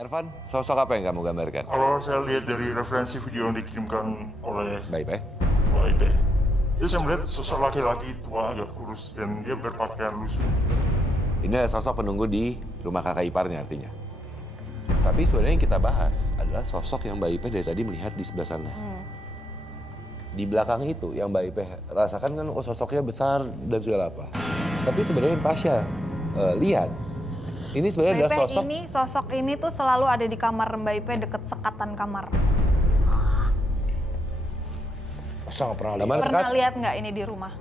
Ervan, sosok apa yang kamu gambarkan? Kalau saya lihat dari referensi video yang dikirimkan oleh Baik. Pak Ite, itu saya melihat sosok laki-laki tua agak kurus dan dia berpakaian lusuh. Ini adalah sosok penunggu di rumah kakak iparnya artinya. Tapi sebenarnya yang kita bahas adalah sosok yang Mbak Ipe dari tadi melihat di sebelah sana. Di belakang itu yang Mbak Ipe rasakan kan sosoknya besar dan segala apa. Tapi sebenarnya yang Tasya lihat, ini sebenarnya adalah sosok... Sosok ini tuh selalu ada di kamar Mbak Ipe deket sekatan kamar. Masa nggak pernah lihat? Mana Pernah sekat? lihat nggak ini di rumah?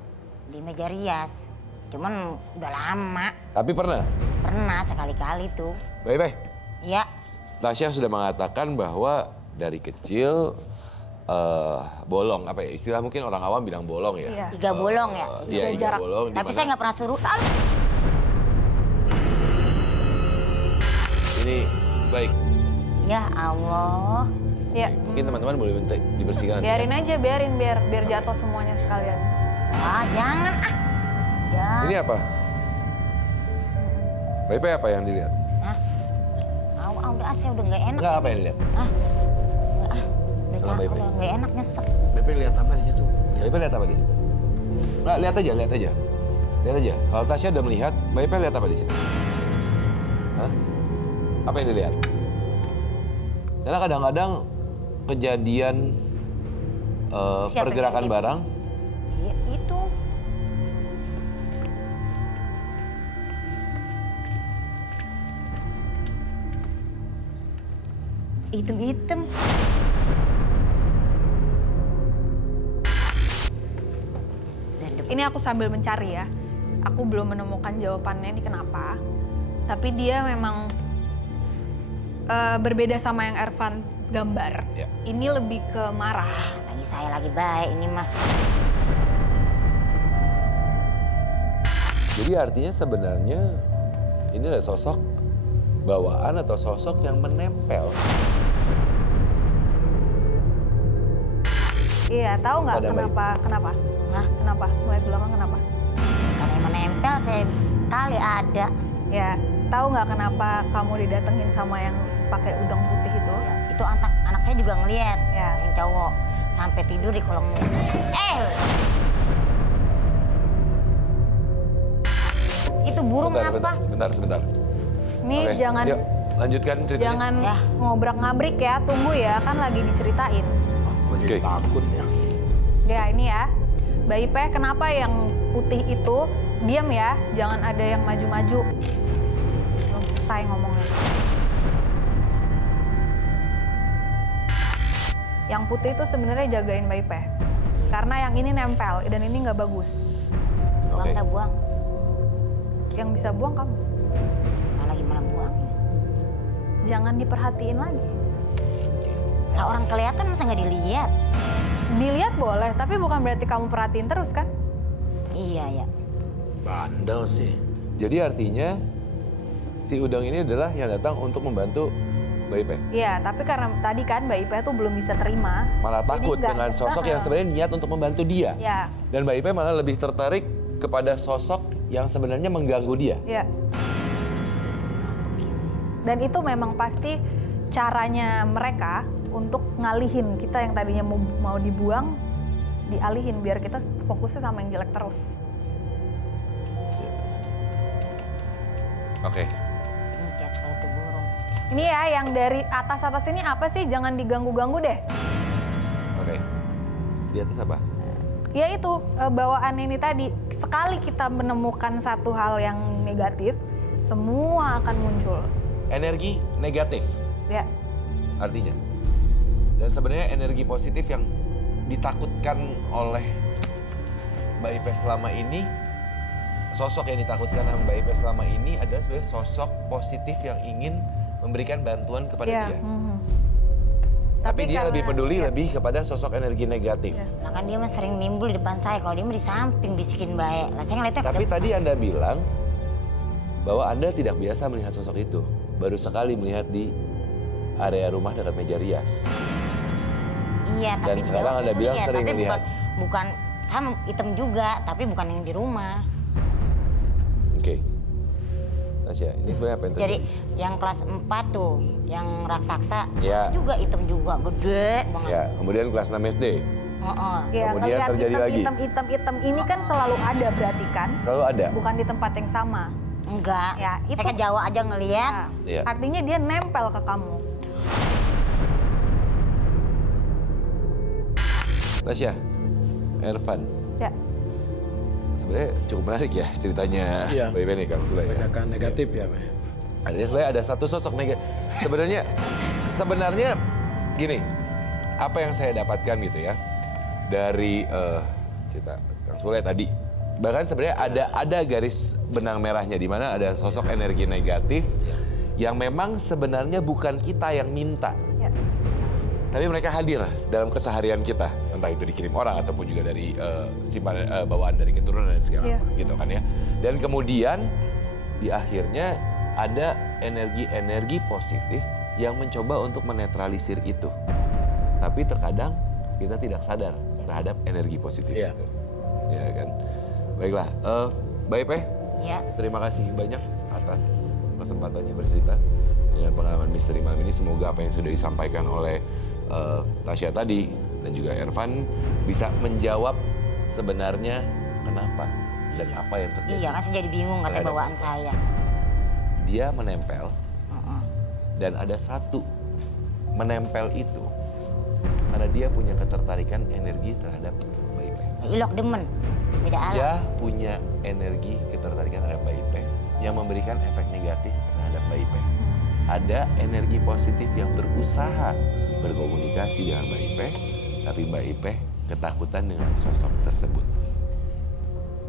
Di meja rias. Cuman udah lama. Tapi pernah? Pernah sekali-kali tuh. Mbak Ipe, Ya, Tasya sudah mengatakan bahwa dari kecil bolong, apa ya, istilah mungkin orang awam bilang bolong ya. Iya. Iga bolong ya. Iya, Jaga iga jarak. bolong. Tapi dimana saya nggak pernah suruh. Ini baik, Ya Allah. Ya, mungkin teman-teman boleh minta dibersihkan. biarin aja, biar jatuh semuanya sekalian. Ah, jangan ah. Jangan. Ini apa? Mbak Ipe apa yang dilihat? Udah saya udah nggak enak. Enggak, apa yang dilihat? Udah, Kalau baik-baik. udah nggak enak nyesek. Bebe lihat apa di situ? Mbak Ipe lihat apa di situ? Nah, lihat aja. Lihat aja. Kalau Tasya udah melihat, Mbak Ipe lihat apa di situ? Hah? Apa yang dilihat? Karena kadang-kadang kejadian Siapa pergerakan yang barang, Iya, itu. Hitam-hitam. Ini aku sambil mencari ya. Aku belum menemukan jawabannya ini kenapa. Tapi dia memang berbeda sama yang Ervan gambar. Ya. Ini lebih ke marah. Lagi saya lagi baik ini mah. jadi artinya sebenarnya ini adalah sosok bawaan atau sosok yang menempel. Iya, tahu nggak Pada Mbak kenapa? Hah? Kenapa? Mulai belakang kenapa? Karena yang menempel saya kali ada. Ya, tahu nggak kenapa kamu didatengin sama yang pakai udang putih itu? Ya, itu anak saya juga ngeliat. Ya. Yang cowok sampai tidur di kolong. Itu burung apa? Sebentar. Ini Oke, jangan yuk, lanjutkan ceritanya. jangan Ya. ngobrak-ngabrik ya, tunggu ya, kan lagi diceritain. Gue jadi Oke. takut ya. Ya ini ya, Mbak Ipe kenapa yang putih itu diam ya, jangan ada yang maju-maju. Belum selesai ngomongnya. Yang putih itu sebenarnya jagain Mbak Ipe. Karena yang ini nempel dan ini nggak bagus. Buang Oke. dah buang. Yang bisa buang kamu. Malah gimana buangnya? Jangan diperhatiin lagi. Lah orang kelihatan masa nggak dilihat? Dilihat boleh, tapi bukan berarti kamu perhatiin terus kan? Iya ya. Bandel sih. Jadi artinya si udang ini adalah yang datang untuk membantu Mbak Ipe. Iya, tapi karena tadi kan Mbak Ipe tuh belum bisa terima. Malah Jadi takut nggak- dengan sosok yang sebenarnya niat untuk membantu dia. Ya, Dan Mbak Ipe malah lebih tertarik kepada sosok yang sebenarnya mengganggu dia. ya. Dan itu memang pasti caranya mereka untuk ngalihin kita yang tadinya mau dibuang, dialihin biar kita fokusnya sama yang jelek terus. Oke. Pencet kalau itu burung. Ini ya yang dari atas-atas ini apa sih? Jangan diganggu-ganggu deh. Oke. Di atas apa? Ya itu bawaan ini tadi. Sekali kita menemukan satu hal yang negatif, semua akan muncul. Energi negatif Ya, artinya. Dan sebenarnya energi positif yang ditakutkan oleh Mbak Ipe selama ini, sosok yang ditakutkan oleh Mbak Ipe selama ini adalah sebenarnya sosok positif yang ingin memberikan bantuan kepada ya. dia. Tapi dia karena- lebih peduli ya. lebih kepada sosok energi negatif. Ya. Nah kan dia mah sering nimbul di depan saya. Kalau dia mah di samping bisikin baik. Lah saya ngeliatnya Tapi ke tadi Anda bilang bahwa Anda tidak biasa melihat sosok itu. Baru sekali melihat di area rumah dekat meja rias. Iya, Dan tapi sekarang jauh Anda saya bilang ngeliat. sering Tapi melihat. bukan sama hitam juga, tapi bukan yang di rumah. Oke. Tasya, ini sebenarnya apa yang terjadi? Jadi yang kelas 4 tuh, yang raksasa, Ya. juga hitam juga, gede banget. Ya, kemudian kelas 6 SD. Heeh. Ya, Kemudian ngelihat terjadi lagi. hitam ini kan selalu ada berarti kan? Selalu ada. Bukan di tempat yang sama. Enggak, Ya, itu- saya ke Jawa aja ngeliat. Nah, Iya. artinya dia nempel ke kamu. Tasya, Ervan, Ya, sebenarnya cukup menarik ya ceritanya Iya. Mbak Ipe nih Kang Sule. Ya. Kebanyakan negatif ya, Pak. Sebenarnya ada satu sosok negatif. Sebenarnya gini, apa yang saya dapatkan gitu ya dari cerita Kang Sule tadi. Bahkan sebenarnya ada garis benang merahnya di mana ada sosok energi negatif yang memang sebenarnya bukan kita yang minta. ya. Tapi mereka hadir dalam keseharian kita, entah itu dikirim orang ataupun juga dari bawaan dari keturunan dan segala Iya. macam gitu kan ya. Dan kemudian di akhirnya ada energi-energi positif yang mencoba untuk menetralisir itu. Tapi terkadang kita tidak sadar terhadap energi positif Iya. itu. Ya kan. Baiklah, Mbak Ipe, Ya, terima kasih banyak atas kesempatannya bercerita dengan pengalaman misteri malam ini. Semoga apa yang sudah disampaikan oleh Tasya tadi dan juga Ervan bisa menjawab sebenarnya kenapa dan apa yang terjadi. iya kan saya jadi bingung katanya Terhadap- bawaan saya. Dia menempel Heeh. dan ada satu menempel itu karena dia punya ketertarikan energi terhadap Mbak Ipe. Ilok demen, beda alam. Dia punya energi ketertarikan terhadap Mbak Ipe yang memberikan efek negatif terhadap Mbak Ipe. Ada energi positif yang berusaha berkomunikasi dengan Mbak Ipe, tapi Mbak Ipe ketakutan dengan sosok tersebut.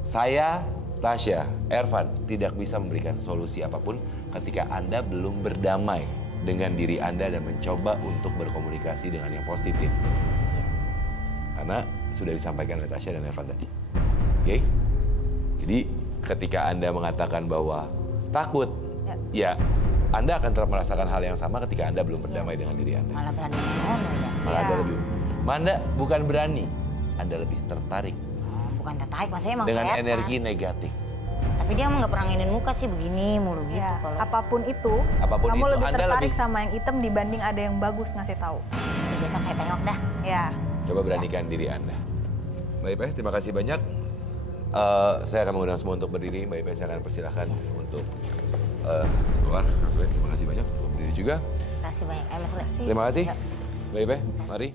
Saya, Tasya, Ervan tidak bisa memberikan solusi apapun ketika Anda belum berdamai dengan diri Anda dan mencoba untuk berkomunikasi dengan yang positif. Karena sudah disampaikan oleh Tasya dan Ervan tadi. Oke? Jadi ketika Anda mengatakan bahwa takut, ya Anda akan tetap merasakan hal yang sama ketika Anda belum berdamai dengan diri Anda. Malah berani ngono ya. Malah Anda lebih, Anda bukan berani, Anda lebih tertarik Oh, bukan tertarik, maksudnya emang dengan kelihatan. energi negatif. Tapi dia emang nggak pernah nginin muka sih begini mulu gitu. Ya, Kalau apapun itu, Apapun kamu itu, lebih Anda tertarik lebih- sama yang hitam dibanding ada yang bagus ngasih tahu. besok saya tengok dah. Ya, Coba beranikan diri Anda. Mbak Ipe, terima kasih banyak. Saya akan mengundang semua untuk berdiri. Mbak Ipe, saya akan persilahkan untuk keluar. Kang Sule, terima kasih banyak untuk berdiri juga. Terima kasih banyak. Mas Lesti. Terima kasih. Ya. Mbak Ipe, mari.